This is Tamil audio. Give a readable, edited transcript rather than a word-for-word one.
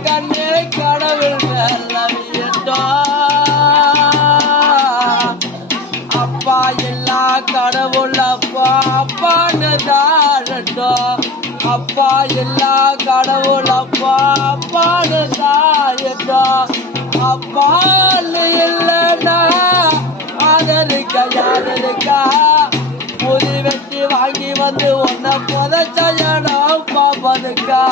கண்ணே கடவுள் மேலவியட்டோ அப்பா எல்லா கடவுள் அப்பா அப்பான்னு தாழட்டோ அப்பா எல்லா கடவுள் அப்பா அப்பான்னு தாழட்டோ அப்பான்னு இல்லைன்னா ஆதரிக்க யாருக்கா புதி வெட்டி வாங்கி வந்து உன்னை புதைச்ச இடம் பாப்பதுக்கா